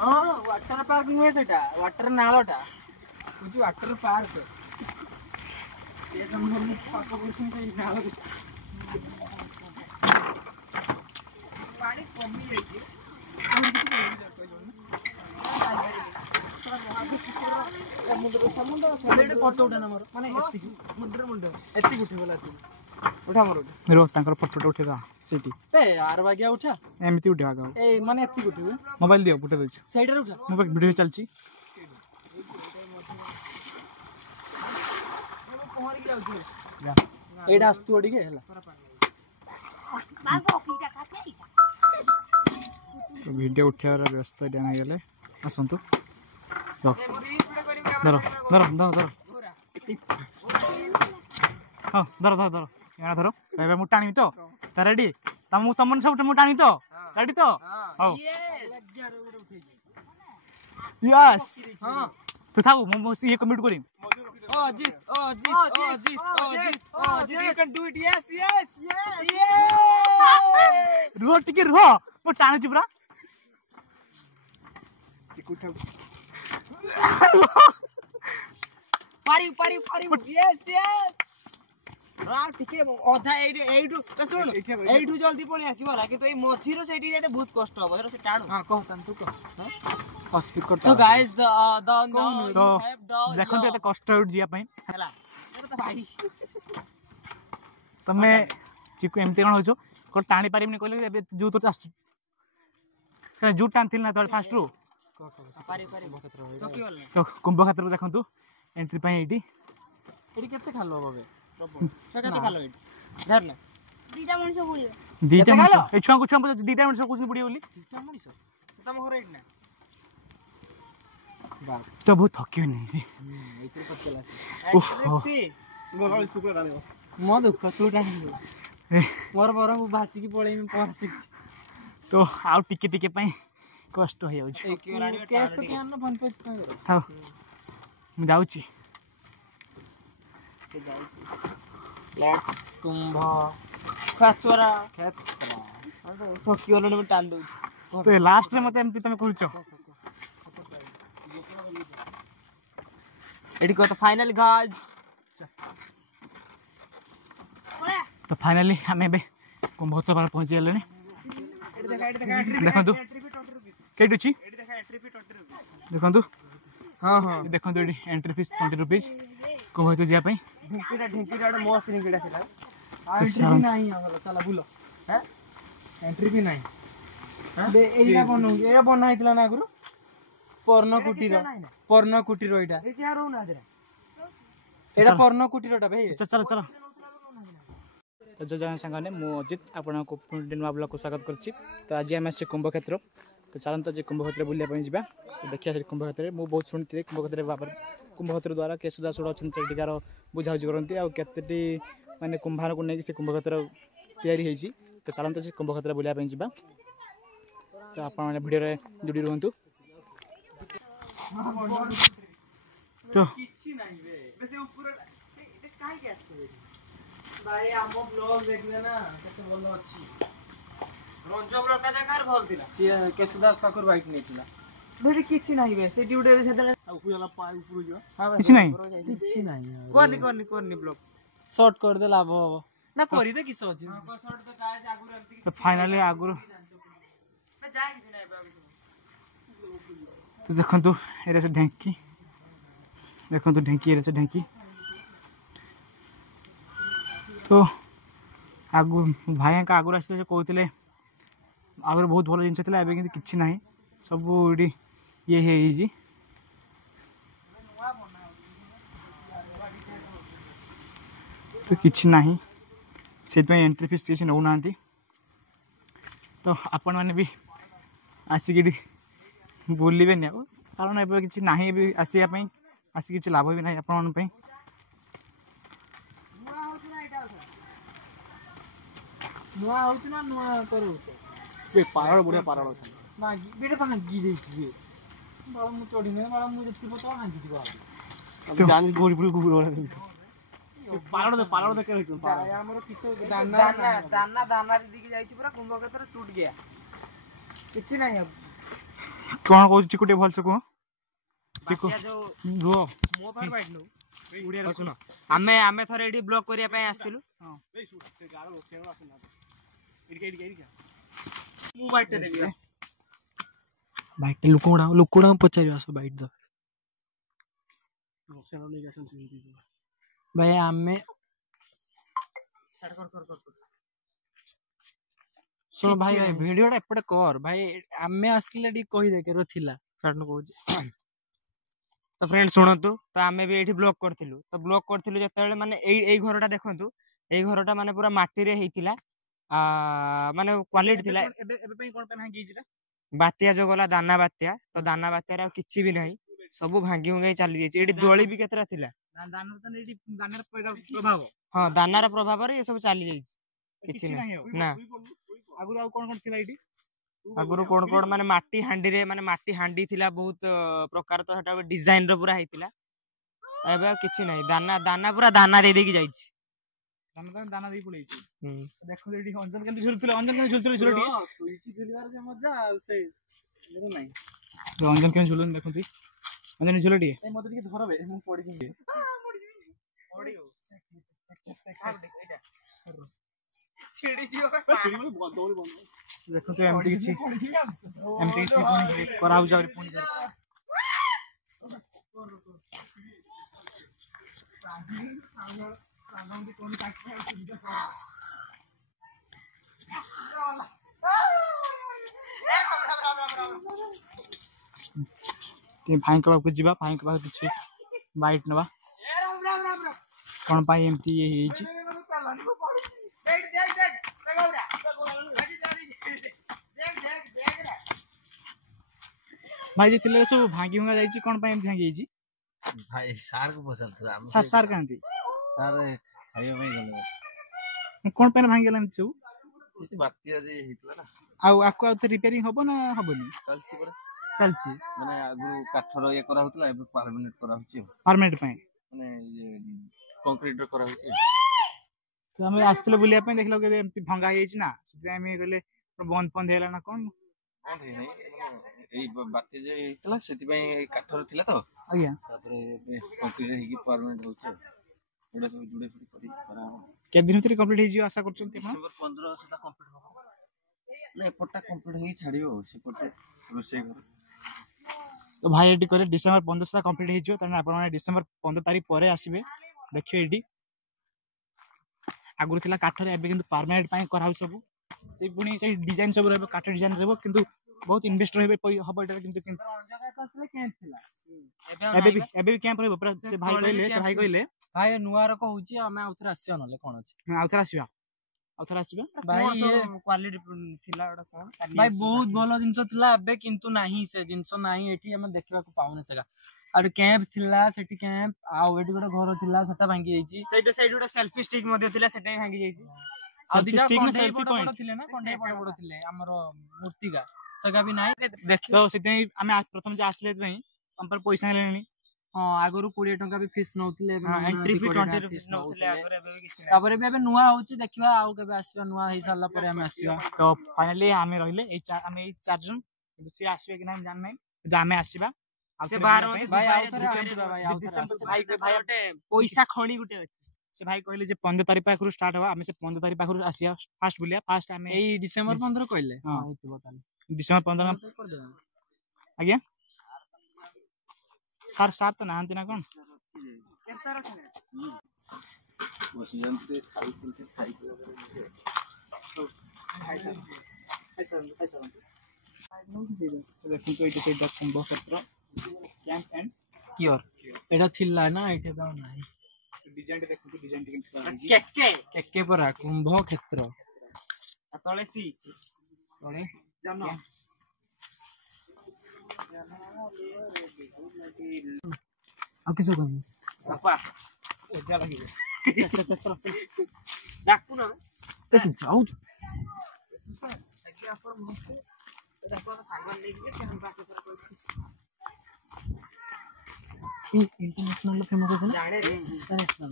हां water park नुहे सेटा वाटर नालटा बुझी वाटर पार्क ये नंबर में पापा कुछ नहीं नाल पानी कमी जाई समुद्र समुद्र समुद्र फोटो उठा नंबर माने समुद्र मुंड एत्ती उठे बोला तू उठा मोर रो तांकर फोटो उठे दा सिटी ए यार बागिया उठा एमिति उठे आगा ए माने एत्ती उठे मोबाइल दियो उठे दछु साइड रे उठा मोबाइल वीडियो चलची पहर के जाउ जा एडा आस्तु ओडी के हला तो वीडियो उठावर व्यस्त देना गेले असंतु धर धर धर धर हाँ धर धर धर यहाँ धर कहबे मु टाणी तो ता रेडी तम तमन सब मु टाणी तो रेडी तो हां यस हां तो थाउ मु ये कमेंट करी Ajit you can do it yes yes रो टिके रो मु टाणी छि पूरा पारी पारी पारी यस यस रा टिके अधा एइडु तो सुन एइडु जल्दी पळी आसी बरा कि तो ए मझिरो सेठी जाते बहुत कष्ट हो से टाणु हां कह तन तू कह हां स्पीकर तो गाइस द देखो तो कष्ट हो जिया पई हला तो भाई तमे चिकु एमते कोन होचो को टाणी पारिमनी कहले जू तो आस जू टानथिल ना तो फास्ट रू पारी पारी बखत्र तो की बोलने तो कुंभ क्षेत्र देखंतु एंट्री पई एडी एडी केते खालो बबे सेटा ते खालो एडी धर ना दीटा मनुष्य बुडियो दीटा मनुष्य ए छुआ को छुआ दीटा मनुष्य कुछ बुडियो बोली दीटा मनुष्य तम घर एडी ना बास तो बहुत थकियो नहीं एतिर पचला से गोगल सुको गाले मो दुख तू टाणी मोर बरम भासी की पळै में पहसी तो आउ टिके टिके पई कष्ट हो जाउछ केस तो के न फोन पे था मु जाउची के जाउची लेट्स कुंभ खाचोरा फकियो न टान दउ तो लास्ट रे मते एमती तमे कहूछ एडी को तो फाइनल गाइस तो फाइनली हमें बे कुंभ तो बार पहुंच गेले ने देखो तू केट अछि एडी देखा एंट्री फी 20 रुपीस देखंतु हां हां देखंतु एडी एंट्री फीस 20 रुपीस को होय तो जिया पई ढेंकीटा मस्त ढेंकीटा थिला एंट्री भी नहीं होला चला बुलो हैं एंट्री भी नहीं हां बे एइरा बनाइतला ना गुरु पर्न कुटीर एटा एटा रहू ना जरा एटा पर्न कुटीरटा भाई चल चल तो जय सांगने मु अजित आपन को पुनर्वा ब्लॉग को स्वागत करछि तो आज हम से कुंभ क्षेत्र तो चलन तो जे कुंभ क्षेत्र बुलिया पई जिबा तो देखिया से कुंभ क्षेत्र मु बहुत सुनती कुंभ क्षेत्र बाबर कुंभ क्षेत्र द्वारा केसुदा सोड अछन सेटिकार बुझाउज करंती आ केतेटी माने कुंभार को नेकी से कुंभ क्षेत्र तयारी हेछि तो चलन तो से कुंभ क्षेत्र बुलिया पई जिबा तो आपन माने वीडियो रे जुडी रहंतु तो किछि नाही बे बेसे ऊपर ए काई के आछे भाई हम ब्लॉग देखले ना केते बोल अछि रंजो ब्लॉगटा देखार भल थिला से केसुदास पाखर बाइक नेतिला बेटी किछि नाही बे से ड्यूटी से सेतले ऊपर पाय ऊपर जो किछि नाही करनी ब्लॉग शॉर्ट कर दे लाभ हो ना करी दे किछ अछि हां शॉर्ट तो चाहे आगुर एमती तो फाइनली आगुर मैं जाय किछि नाही बाबू तो देखंतु एरे से ढेंकी देखंतु ढेंकी एरे से ढेंकी तो आगु भाई का आगु आसते से कहते आगे बहुत भल जिन एवं कि किसी ना सब ये तो किसी ना से एंट्री फीस किसी नौ ना तो आपण मैंने भी आसिक बुलवे कारण ए कि ना आसापी आसिक किसी लाभ भी ना आपण नुआ होत ना नुआ करू ए पारळ बुढा पारळ छ मागी बेटे भांगी जाई बाळा मु चोडी ने बाळा मु जति पता भांगी दिबा अब जान गोरी पुल गुगुर पारळ दे करे हमर किसो दाना दीदी के जाई छी पूरा कुंभ क्षेत्र टूट गया किछि नहीं अब कौन कहू चिकुटे भल से कह रुह मो पार बैठ लो उड़िया सुन आमे आमे थरे एडी ब्लॉक करिया पय आस्तिलु हां ए सुट से गारो लोकेरो आसना इडके मु बाइट देबी बाइट लुकुड़ा पचारि आसो बाइट द लोकेरो ले गसन सुनती भाई आमे छाड़ कर सुन भाई भाई वीडियोटा एपटे कर भाई आमे आस्तिले डी कहि दे केरो थिला छाड़ कहू तो फ्रेंड सुनतु तो आमे भी एठी ब्लॉक करथिलु तो ब्लॉक करथिलु जतेबेले माने एई घरटा देखंतु एई घरटा माने पूरा माटी रे हेतिला माने क्वालिटी थिला एबे पई कोन पे भांगी जिरा बात्या जो गला दाना बात्या तो दाना बात्या रे किछि भी नहीं सब भांगी भांगी चली जाई एठी दोली भी केतरा थिला दाना तो एठी दानार प्रभाव हां दानार प्रभाव रे ये सब चली जाई किछि नहीं ना आगुर आ कोन थिला एठी आगुर कोण माने माटी हांडी थिला बहुत प्रकार तो हटा डिजाइन रो पूरा हेतिला एबे किछि नहीं दाना पूरा दाना दे देकी जाईछि दाना दे पळेछि देखो एठी अंजन केंति झुलथिला झुलठी सुईटी झुलिबार जे मजा आ से मेरो नाही अंजन केन झुलन देखंती अंजन झुलठी ए मते टिके धरबे मु पडी जिबे पडियो एटा छिड़ी जियो दौड़ी बंद देखो तो एमटी किछि कराउ जा पुनी भाई के बाबू जीवा भाई के बाबू किछि बाइट नबा कोन पाई एमती ये हेछि भाई जे सब भांगी हुआ जाई कोन पाई भांगी जाई भाई सार को पसंद था सार सार कांती सार खाइयो में गले कोन पाई भांगी गेलन छु इति बातिया जे हितला ना आको आ रिपेयरिंग होबो ना होबोनी चलची पर चलची माने आगु काठरो ये करा होतला एबे परमानेंट करा होची परमानेंट पाई माने ये कंक्रीट रो करा होची तो हमें आस्तले बुलिया पे देखलो के एमती भंगा हेछि ना सिते हमें गले बंद बंद हेला ना कोन बंद हे नहीं एई बाती जे हितला सेति पई काठरो थिला तो आज्ञा तापरे कंक्रीट हेकी परमानेंट होची एडा सब जुडे फुडी करी करा के दिन भीतर कंप्लीट हे जियो आशा करछन ते डिसेंबर 15 सुधा कंप्लीट हो ले पट्टा कंप्लीट हेई छाडियो से पट्टे रोसे घर तो भाई एडी करे डिसेंबर 15 सुधा कंप्लीट हे जियो तने आपण माने डिसेंबर 15 तारिख परे आसीबे देखियो एडी आगुर थिला काठरे एबे किंतु परमानेंट पाई कराउ सब से पुनी से डिजाइन सब रहबो काठ डिजाइन रहबो किंतु बहुत इन्वेस्ट रहबे हबो एटा किंतु जगह तो असले कैंप थिला एबे भी कैंप रहबो पूरा से भाई कहले भाई नुआर को होची हमें आउथर आसीयो नले कोन अछि आउथर आसीबा भाई ये क्वालिटी थिला एटा कोन भाई बहुत भलो जिंस थिला एबे किंतु नाही से जिंस नाही एठी हम देखबा को पाउने जगह और कैंप थिला सेठी कैंप आ एठी गोटे घर थिला सेटा भांगी जाईची साइड गोटे सेल्फी स्टिक मध्ये थिला सेटा भांगी जाईची सेल्फी स्टिक ना सेल्फी पॉइंट थिले ना कंडे बड़ थिले हमर मूर्तिका सगा भी नाही देख तो सिते हमें प्रथम जे आसले भई हम पर पैसा लेनी हां आगरु 20 टका भी फीस नउतले एंट्री फी 20 रुपीस नउतले आगरे एबे किछि नै तापर एबे नुवा होची देखिबा आउ केबे आसीबा नुवा हेई साला परे हम आसीबा तो फाइनली हमें रहिले हमें चार जन से आसीबे कि नाही जान नै जामे आसीबा से बाहर भाई आउथरे आसीबा भाई आउथरे भाई ओटे पैसा खणी गुटे से भाई कहले जे 15 तारिख पाखरु स्टार्ट हवा हमें से 15 तारिख पाखरु आसिया फास्ट बुलिया फास्ट हमें एई डिसेंबर 15 कहले हां हेतु बताले डिसेंबर 15 कर दे आज्ञा सार तो नांती ना कोन के सार अठने बसियंते खाई चलते खाई देखो तो इटे सेटा संभव क्षेत्र कैंप एंड क्योर एटा थिला ना एटे दाও नाही डिजाइन देखो डिजाइन केके परा कुंभ क्षेत्र तळे सी तळे जन आ किसो कहू पापा ओजा लगी चल डाकू ना कैसे जाऊ आगे अपन मुझसे डाकू का साइबर ले लिए कि हम बात कर कोई इंटरनेशनल फेमस है ना जाने रे इंटरनेशनल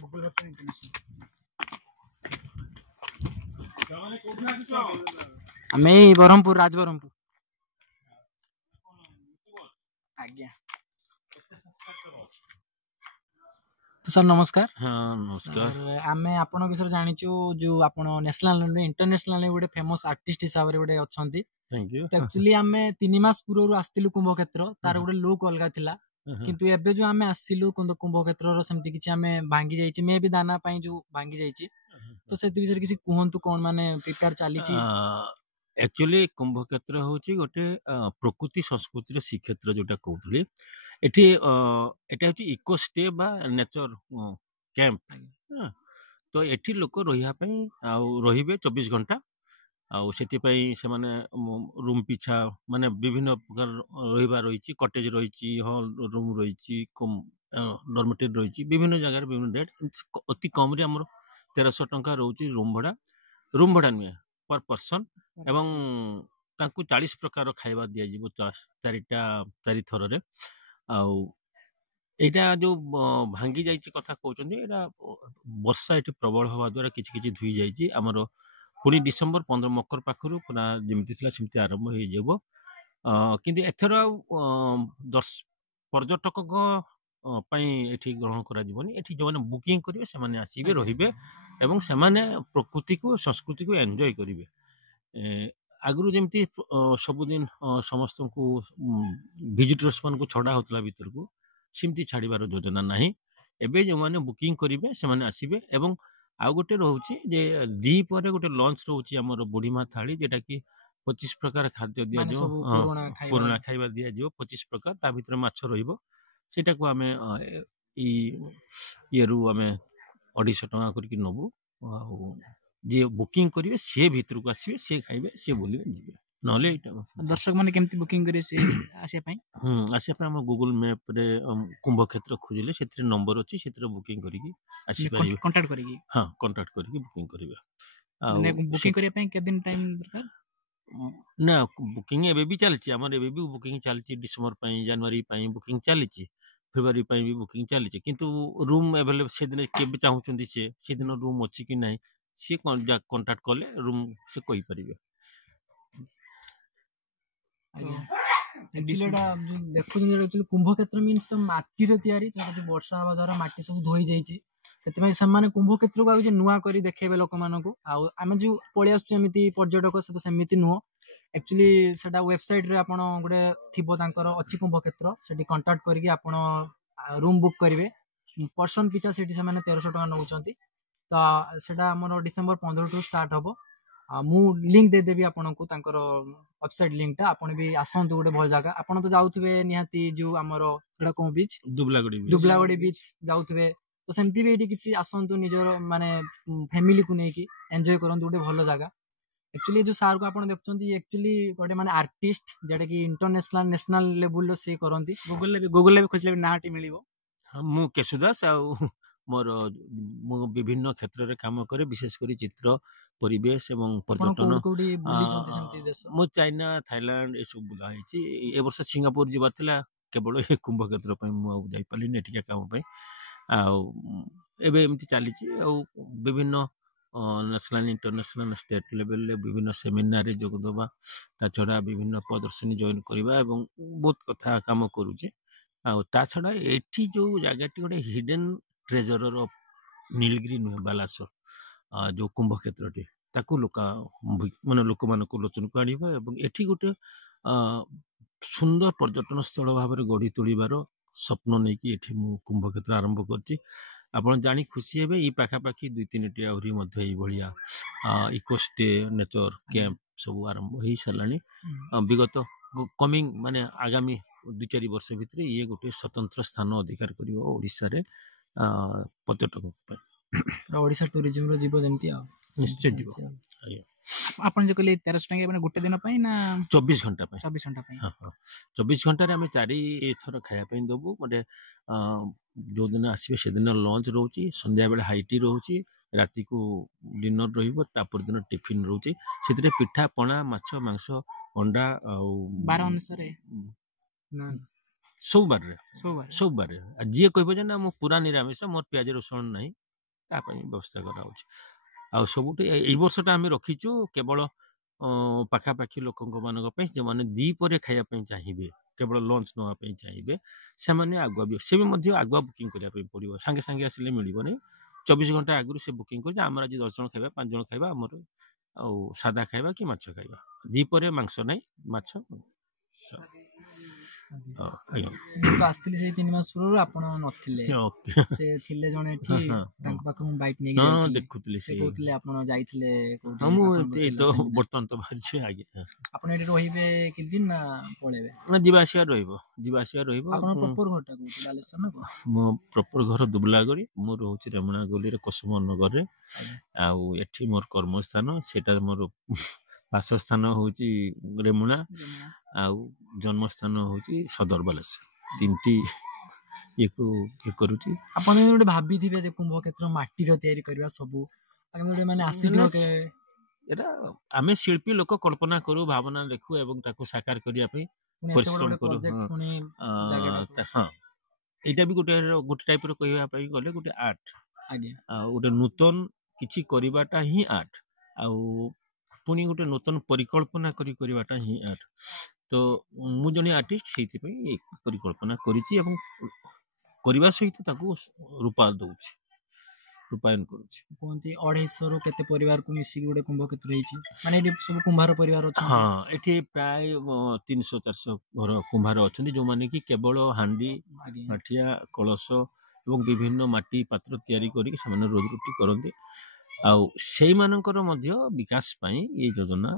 गूगल मैप इंटरनेशनल हमें बरहमपुर राजबरहमपुर आज्ञा तो सर नमस्कार। हाँ नमस्कार। सर आमे आपण विषय जानिचु जो आपण नेशनल इंटरनेशनल गोटे फेमस आर्टिस्ट हिसाब रे गोटे अछंती। Thank you. एक्चुअली आमे 3 मास पूर्व आस्तिलु कुंभ क्षेत्र तार गोटे लुक अलगा थिला किंतु एबे जो आमे आसिलु कुंभ क्षेत्र रो सेमति किछि आमे भांगी जाइछि मे भी दाना पई जो भांगी जाइछि तो सेति विषय किछि कुहंतु कोन माने प्रिपेयर चालिछि। एक्चुअली कुंभ क्षेत्र होची गोटे प्रकृति संस्कृति रे श्रीक्षेत्र जोटा कहउतली एठी एटा होची इको स्टे बा नेचर कैंप। तो एठी लोक रहिया पई आ रहिबे 24 घंटा आउ सेति पई से माने रूम पिछा माने विभिन्न प्रकार रहिबा रहिछि कॉटेज रहिछि हॉल रूम रहिछि डॉर्मेटरी रहिछि विभिन्न जगह विभिन्न रेट अति कम रे हमर 1300 टंका रहउछि रूम भाड़ा नुए पर पर्सन एवं तांकु 40 प्रकार खाइबा दिया जिवो चारि थर रे आउ एटा जो भांगी जाइछि कथा कहउछन्ती एटा वर्षा एठी प्रबल हवा द्वारा किछि किछि धुई जाइछि हमर पुणी डिसेम्बर 15 मकर पाखरु पुरा जेमति थिला सेमति आरंभ होई जेबो किंतु एथर पर्यटक पई एठी ग्रहण करा जीवनी एठी जो माने बुकिंग करिवे से माने आसीबे रहिबे एवं से माने प्रकृति को संस्कृति को एन्जॉय करिवे। आगु जेमति सब दिन समस्त को विजिटर्स मान को छड़ा होतला भीतर को सिमती छाड़ीबार योजना नाही। एबे जो माने बुकिंग करिवे से माने आसीबे एवं आउ गोटे रोचे जे दी पर गोटे लंच रोचे हमर बुढ़ीमा थाली जेटा कि 25 प्रकार खाद्य दिया जो पुराना खाइबा दिया जो 25 प्रकार ता भीतर माछ रहिबो सेटा को हमें ये रु हमें 250 टका करके नबु जे बुकिंग करिवे से भीतर को आसीबे से खाइबे से बोलिबे जिबे नले एटा दर्शक माने केमती बुकिंग करे से आसे पई आसे पई हम गूगल मैप रे कुंभ क्षेत्र खोजिले सेतिर नंबर अछि सेतिर बुकिंग करिकी आसी पारिबे कांटेक्ट करिकी। हां कांटेक्ट करिकी बुकिंग करिवे माने बुकिंग करिया पई के दिन टाइम दरकार ना बुकिंग एबे भी चलछि हमर एबे भी बुकिंग चलछि डिसेंबर पई जनवरी पई बुकिंग चलछि फेब्रुआरी पई भी बुकिंग चलछि किंतु रूम अवेलेबल से दिन के चाहउछन्ती से दिन रूम अछि कि नै से कांटेक्ट करले रूम से कहि परिबे। एक्चुअली कुंभ क्षेत्र मीन्स तो माटी रे तयारी जो वर्षा हवा द्वारा माटी सब धोई जाइछि सेति से माने कुंभ क्षेत्र को जे नुआ करी देखेबे लोक मानको आ आमे जो पळि आसु एमिति पर्यटक से तो सेमिति नुओ एक्चुअली सेटा वेबसाइट रे आपण गोटे थिबो तांकर अछि कुंभ क्षेत्र सेठी कांटेक्ट करिके आपण रूम बुक करिवे पर्सन पिछा सेठी से माने 1300 टका नउचंती तो सेटा हमर डिसेंबर 15 टू स्टार्ट हबो मु लिंक दे देबी आपन को तांकर वेबसाइट लिंक ता आपण भी आसंतु गोटे भल जगह आपण तो जाउथबे निहाती जो हमर एडा को बीच दुबलागड़ी बीच जाउथबे तो सेमती भी एटी किछि आसंतु निजर माने फैमिली को नेकी एन्जॉय करंतु गोटे भल जगह। एक्चुअली जो सार को आपण देखचंती एक्चुअली गोटे माने आर्टिस्ट जेटा कि इंटरनेशनल नेशनल लेवल रो से करंती गूगल ले खोजले नाटी मिलिबो। मु केशुदास आ मोर मो विभिन्न क्षेत्र रे काम करे विशेष करी चित्र परिवेश एवं पर्यटन मो चाइना थाईलैंड ए सब बुला हिची ए वर्ष सिंगापुर जिबा थिला केवल ए कुंभ क्षेत्र पई मु जाई पाली नेटिका काम पई आ एबे एमती चली विभिन्न नेशनल इंटरनेशनल स्टेट लेवल ले विभिन्न सेमिनार रे जोग दबा ता छड़ा विभिन्न प्रदर्शनी जॉइन करबा एवं बहुत कथा काम करूचे आ ता छड़ा एठी जो जगहटी गोटे हिडन ट्रेजर ऑफ नीलगिरी नुहे बालासोर जो कुंभ क्षेत्रटी ताकू लोक माने लोक मान को लोचन को आनिबा एवं एठी गोटे सुंदर पर्यटन स्थल भाव में गढ़ी तोड़बार स्वप्न नहीं कि एठी मु कुंभ क्षेत्र आरंभ करछि। आपण जानी खुशी हेबे ई पाखापाखी 2-3 टी आउरी मध्ये ई भलिया इको स्टे नेचर कैंप सब आरंभ होई सरलानी विगत कमिंग माने आगामी 2-4 वर्ष भितर ये गोटे स्वतंत्र स्थान अधिकार करिवो ओडिसा रे पर्यटक ओडिसा टूरिज्म रो जीव जेमती आ निश्चय जीव आपण जे कहले 1300 टका माने गोटे दिन पई ना 24 घंटा पई 24 घंटा पई हां 24 घंटा रे हमें 4 थर खाया पई दबु माने जो दिन आसीबे से दिन लंच रहउची संध्या बेला हाईटी रहउची राती को डिनर रहिबो तापर दिन टिफिन रहउची सेतरे पिठा पणा माछ मांस अंडा आ 12 अनुसार ना सब बार रे जे कहबो जे ना मो पूरा निरामिष मोर प्याज रसुन नाही ता पई व्यवस्था करा होची आ सबुटे ए वर्षटा हमें रखिचु केवल ପାଖାପାଖି ଲୋକଙ୍କ ପାଇଁ ଯେଉଁମାନେ ଦ୍ୱିପହରେ ଖାଇବା ପାଇଁ ଚାହିଁବେ କେବଳ ଲଞ୍ଚ ନେବା ପାଇଁ ଚାହିଁବେ ସେମାନେ ଆଗୁଆ ବି ସେ ବି ମଧ୍ୟ ଆଗୁଆ ବୁକିଂ କରିବା ପାଇଁ ପଡ଼ିବ ସାଙ୍ଗେ ସାଙ୍ଗେ ଆସିଲେ ମିଳିବନି 24 ଘଣ୍ଟା ଆଗରୁ ସେ ବୁକିଂ କରି ଆମର ଆଜି 10 ଜଣ ଖାଇବା 5 ଜଣ ଖାଇବା ଆମର ଆଉ ସାଧା ଖାଇବା କି ମାଛ ଖାଇବା ଦ୍ୱିପହରେ ମାଂସ ନାହିଁ ମାଛ ଆସିଥିଲି ସେଇ 3 ମାସ ପୂର୍ବରୁ ଆପଣ ନଥିଲେ ସେ ଥିଲେ ଜଣେ ଏଠି ତାଙ୍କ ପାଖକୁ ମୁଁ ବାଇକ୍ ନେଇକି ଯାଇଥିଲି ଦେଖୁଥିଲି ସେ କହୁଥିଲେ ଆପଣ ଯାଇଥିଲେ ମୁଁ ବର୍ତ୍ତମାନ ତ ବାହାରିଛି ଆଜ୍ଞା ଆପଣ ଏଠି ରହିବେ କିଛି ଦିନ ନା ପଳେଇବେ ନା ଯିବା ଆସିବା ରହିବ ଆପଣ ପ୍ରପର ଘରଟା କୋଉଠି ବାଲେଶ୍ୱର ନା ମୋ ପ୍ରପର ଘର ଦୁବଲାଗଡ଼ି ମୁଁ ରହୁଛି ରେମୁଣାଗଲିରେ କସୁମ ନଗରରେ ଆଉ ଏଠି ମୋର କର୍ମସ୍ଥାନ ସେଟା ମୋର ବାସସ୍ଥାନ ହଉଛି ରେମୁଣା ଆଉ ଜନ୍ମସ୍ଥାନ ହଉଛି ସଦର ବାଲେଶ୍ୱର 3ଟି ଇଏ କରୁଛି ଆପଣ ଗୋଟେ ଭାବିଥିବେ ଯେ କୁମ୍ଭ କ୍ଷେତ୍ର ମାଟିର ତିଆରି କରିବା ସବୁ ଗୋଟେ ମାନେ ଆସିଥିବ ଏଟା ଆମେ ଶିଳ୍ପୀ ଲୋକ କଳ୍ପନା କରୁ ଭାବନା ଦେଖୁ ଏବଂ ତାକୁ ସାକାର କରିବା ପାଇଁ ପରିଶ୍ରମ କରୁ ଏଇଟା ବି ଗୋଟେ ଟାଇପର କହିବା ପାଇଁ ଗଲେ ଗୋଟେ ଆର୍ଟ ଆଉ ଗୋଟେ ନୂତନ କିଛି କରିବାଟା ହିଁ ଆର୍ଟ ଆଉ ପୁଣି ଗୋଟେ ନୂତନ ପରିକଳ୍ପନା କରିବାଟା ହିଁ ଆର୍ଟ ତ ମୁଁ ଜଣେ ଆର୍ଟିଷ୍ଟ ସେଇଥିପାଇଁ ଏଇ ପରିକଳ୍ପନା କରିଛି ଏବଂ କରିବା ସହିତ ତାକୁ ରୂପାୟନ କରୁଛି କୁହନ୍ତି 250 ରୁ କେତେ ପରିବାରକୁ ମିଶିକି ଗୋଟେ କୁମ୍ଭ କ୍ଷେତ୍ର ହେଇଛି ମାନେ ଏଠି ସବୁ କୁମ୍ଭାର ପରିବାର ଅଛନ୍ତି ଏଠି ପ୍ରାୟ 300-400 ଘର କୁମ୍ଭାର ଅଛନ୍ତି ଯୋଉମାନେ କି କେବଳ ହାଣ୍ଡି ମାଠିଆ କଳସ ଏବଂ ବିଭିନ୍ନ ମାଟି ପାତ୍ର ତିଆରି କରିକି ସେମାନେ ରୋଜି କରନ୍ତି ଆଉ ସେଇମାନଙ୍କର ମଧ୍ୟ ବିକାଶ ପାଇଁ ଏଇ ଯୋଜନା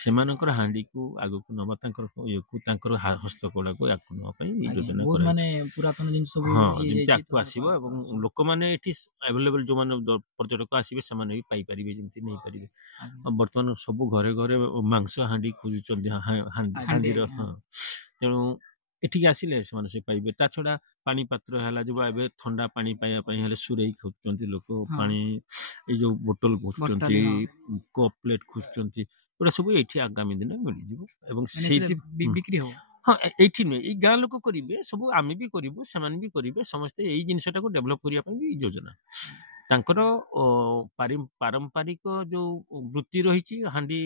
ସେମାନଙ୍କର ହାଣ୍ଡିକୁ ଆଗକୁ ନେବା ତାଙ୍କର ହସ୍ତକଳାକୁ ଆଗକୁ ନେବା ପାଇଁ ଏଇ ଯୋଜନା ମାନେ ପୁରାତନ ଜିନିଷ ଯେମିତି ଆଗକୁ ଆସିବ ଏବଂ ଲୋକମାନେ ଏଠି ଆଭେଲେବଲ୍ ଯୋଉମାନେ ପର୍ଯ୍ୟଟକ ଆସିବେ ସେମାନେ ବି ପାଇପାରିବେ ଯେମିତି ନେଇପାରିବେ ବର୍ତ୍ତମାନ ସବୁ ଘରେ ଘରେ ମାଂସ ହାଣ୍ଡି ଖୋଜୁଛନ୍ତି ହାଣ୍ଡିର ତେଣୁ ଏଠିକି ଆସିଲେ ସେମାନେ ସେ ପାଇବେ ତା ଛଡ଼ା ପାଣି ପାତ୍ର ହେଲା ଯୋଉ ଏବେ ଥଣ୍ଡା ପାଣି ପାଇବା ପାଇଁ ହେଲେ ସୁରେଇ ଖୋଜୁଛନ୍ତି ଲୋକ ପାଣି ଏଇ ଯୋଉ ବୋଟଲ ଖୋଜୁଛନ୍ତି କପ୍ ପ୍ଲେଟ୍ ଖୋଜୁଛନ୍ତି ଏଗୁଡ଼ା ସବୁ ଏଇଠି ଆଗାମୀ ଦିନ ମିଳିଯିବ ଏବଂ ସେଇଠି ବିକ୍ରି ହବ ଏଇଠି ନୁହେଁ ଏଇ ଗାଁ ଲୋକ କରିବେ ସବୁ ଆମେ ବି କରିବୁ ସେମାନେ ବି କରିବେ ସମସ୍ତେ ଏଇ ଜିନିଷଟାକୁ ଡେଭଲପ କରିବା ପାଇଁ ବି ଯୋଜନା ତାଙ୍କର ପାରମ୍ପରିକ ଯୋଉ ବୃତ୍ତି ରହିଛି ହାଣ୍ଡି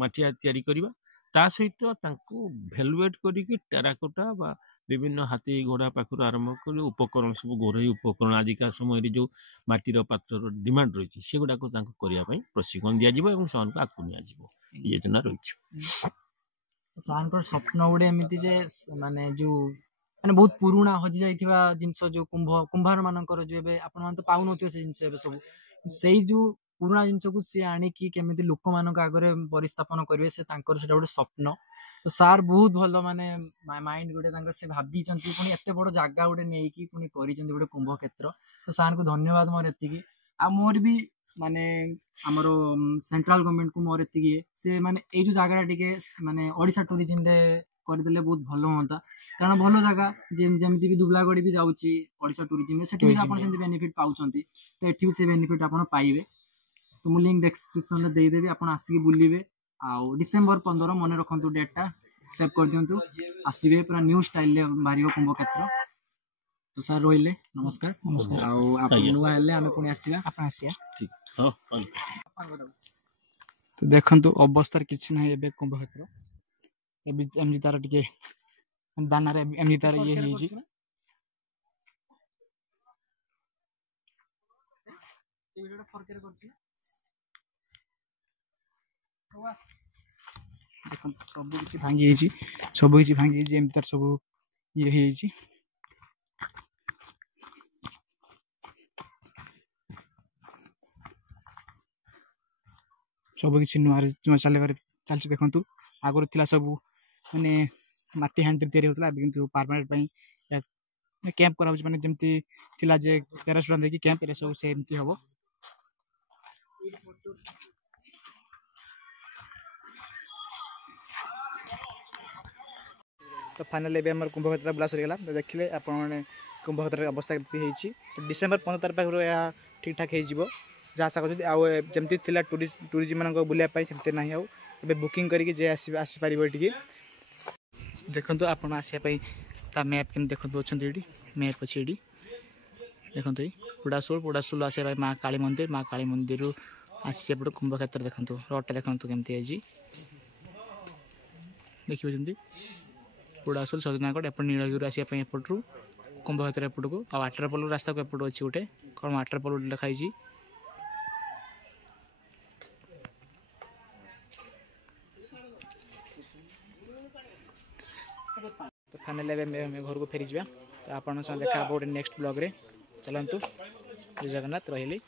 ମାଠିଆ ତିଆରି କରିବା ତା ସହିତ ତାଙ୍କୁ ଭେଲୁଏଟ୍ କରିକି ଟେରାକୋଟା ବା ବିଭିନ୍ନ ହାତୀ ଘୋଡ଼ା ପାଖରୁ ଆରମ୍ଭ କରି ଉପକରଣ ସବୁ ଘରୋଇ ଉପକରଣ ଆଜିକା ସମୟରେ ଯୋଉ ମାଟିର ପାତ୍ରର ଡିମାଣ୍ଡ ରହିଛି ସେଗୁଡ଼ାକୁ ତାଙ୍କୁ କରିବା ପାଇଁ ପ୍ରଶିକ୍ଷଣ ଦିଆଯିବ ଏବଂ ସେମାନଙ୍କୁ ଆଗକୁ ନିଆଯିବ ଏ ଯୋଜନା ରହିଛି ସାରଙ୍କର ସ୍ୱପ୍ନ ଗୋଟେ ଏମିତି ଯେ ମାନେ ଯୋଉ ମାନେ ବହୁତ ପୁରୁଣା ହଜି ଯାଇଥିବା ଜିନିଷ ଯୋଉ କୁମ୍ଭାର ମାନଙ୍କର ଯୋଉ ଏବେ ଆପଣ ମାନେ ତ ପାଉନଥିବେ ସେ ଜିନିଷ ଏବେ ସବୁ ସେଇ ଯୋଉ ପୁରୁଣା ଜିନିଷକୁ ସିଏ ଆଣିକି କେମିତି ଲୋକମାନଙ୍କ ଆଗରେ ପରିସ୍ଥାପନ କରିବେ ସେ ତାଙ୍କର ସେଟା ଗୋଟେ ସ୍ୱପ୍ନ ତ ସାର୍ ବହୁତ ଭଲ ମାନେ ମାଇଣ୍ଡ ଗୋଟେ ତାଙ୍କର ସେ ଭାବିଛନ୍ତି ପୁଣି ଏତେ ବଡ ଜାଗା ଗୋଟେ ନେଇକି ପୁଣି କରିଛନ୍ତି ଗୋଟେ କୁମ୍ଭ କ୍ଷେତ୍ର ତ ସାରଙ୍କୁ ଧନ୍ୟବାଦ ମୋର ଏତିକି ଆଉ ମୋର ବି ମାନେ ଆମର ସେଣ୍ଟ୍ରାଲ ଗଭର୍ଣ୍ଣମେଣ୍ଟକୁ ମୋର ଏତିକି ସେ ମାନେ ଏଇ ଯୋଉ ଜାଗାଟା ଟିକେ ମାନେ ଓଡ଼ିଶା ଟୁରିଜିମରେ କରିଦେଲେ ବହୁତ ଭଲ ହୁଅନ୍ତା କାରଣ ଭଲ ଜାଗା ଯେମିତି ବି ଦୁବଲାଗଡ଼ି ବି ଯାଉଛି ଓଡ଼ିଶା ଟୁରିଜିମରେ ସେଠି ବି ଆପଣ ସେମିତି ବେନିଫିଟ୍ ପାଉଛନ୍ତି ତ ଏଠି ବି ସେ ବେନିଫିଟ୍ ଆପଣ ପାଇବେ ତ ମୁଁ ଲିଙ୍କ ଡେସ୍କ୍ରିପସନରେ ଦେଇଦେବି ଆପଣ ଆସିକି ବୁଲିବେ ଆଉ ଡିସେମ୍ବର 15 ମନେ ରଖନ୍ତୁ ଡେଟ୍ଟା ସେଭ୍ କରିଦିଅନ୍ତୁ ଆସିବେ ପୁରା ନ୍ୟୁ ଷ୍ଟାଇଲରେ ବାହାରିବ କୁମ୍ଭ କ୍ଷେତ୍ର ତ ସାର୍ ରହିଲେ ନମସ୍କାର ଆଉ ଆପଣ ନୂଆ ହେଲେ ଆମେ ପୁଣି ଆସିବା ଆପଣ ଆସିବା ତ ଦେଖନ୍ତୁ ଅବସ୍ଥାରେ କିଛି ନାହିଁ ଏବେ କୁମ୍ଭ କ୍ଷେତ୍ର ଏବେ ଏମିତି ତାର ଟିକେ ଦାନାରେ ଏମିତି ତାର ଇଏ ହେଇଛି ଦେଖନ୍ତୁ ସବୁ କିଛି ଭାଙ୍ଗି ଯାଇଛି ଏମିତି ତାର ସବୁ ଇଏ ହେଇଯାଇଛି ସବୁ କିଛି ନୂଆ ଚାଲିଛି ଦେଖନ୍ତୁ ଆଗରୁ ଥିଲା ସବୁ ମାନେ ମାଟି ହାଣ୍ଡିରେ ତିଆରି ହେଉଥିଲା ଏବେ କିନ୍ତୁ ପାର୍ମାନେଣ୍ଟ ପାଇଁ କ୍ୟାମ୍ପ କରାହେଉଛି ମାନେ ଯେମିତି ଥିଲା ଯେ 1300 ଟଙ୍କା ଦେଇକି କ୍ୟାମ୍ପ ଏରେ ସବୁ ସେମିତି ହବ ତ ଫାଇନାଲି ଏବେ ଆମର କୁମ୍ଭକ୍ଷେତ୍ର ବୁଲା ସରିଗଲା ଦେଖିଲେ ଆପଣମାନେ କୁମ୍ଭକ୍ଷେତ୍ରର ଅବସ୍ଥା କେମିତି ହେଇଛି ଡିସେମ୍ବର 15 ତାରିଖ ପାଖରୁ ଏହା ଠିକ୍ଠାକ୍ ହେଇଯିବ ଯାହା ଆଶା କରୁଛନ୍ତି ଆଉ ଯେମିତି ଥିଲା ଟୁରିଜିମମାନଙ୍କ ବୁଲିବା ପାଇଁ ସେମିତି ନାହିଁ ଆଉ ଏବେ ବୁକିଂ କରିକି ଯେ ଆସିପାରିବ ଏଠିକି ଦେଖନ୍ତୁ ଆପଣ ଆସିବା ପାଇଁ ତା ମ୍ୟାପ୍ କେମିତି ଦେଖନ୍ତୁ ଅଛନ୍ତି ଏଠି ମ୍ୟାପ୍ ଅଛି ଏଠି ଦେଖନ୍ତୁ ଏଇ ପୁଡ଼ାସୁଲ ଆସିବା ପାଇଁ ମା କାଳୀ ମନ୍ଦିରରୁ आसी एपटे कुंभक्षेत्र देखूँ रोडटा देखूँ केमती है देखिए बुढ़ासुल सजनागढ़ एपट नीलगिरी आसापी एपटू कुंभक्षेत्र एपट को वाटरफॉल रास्ता को एपट अच्छी गोटे कौन वाटरफॉल लिखाई तो फाइनल घर को फेरी जा तो आप देखा गोटे नेक्स्ट ब्लॉग रे चलतु जय जगन्नाथ रही।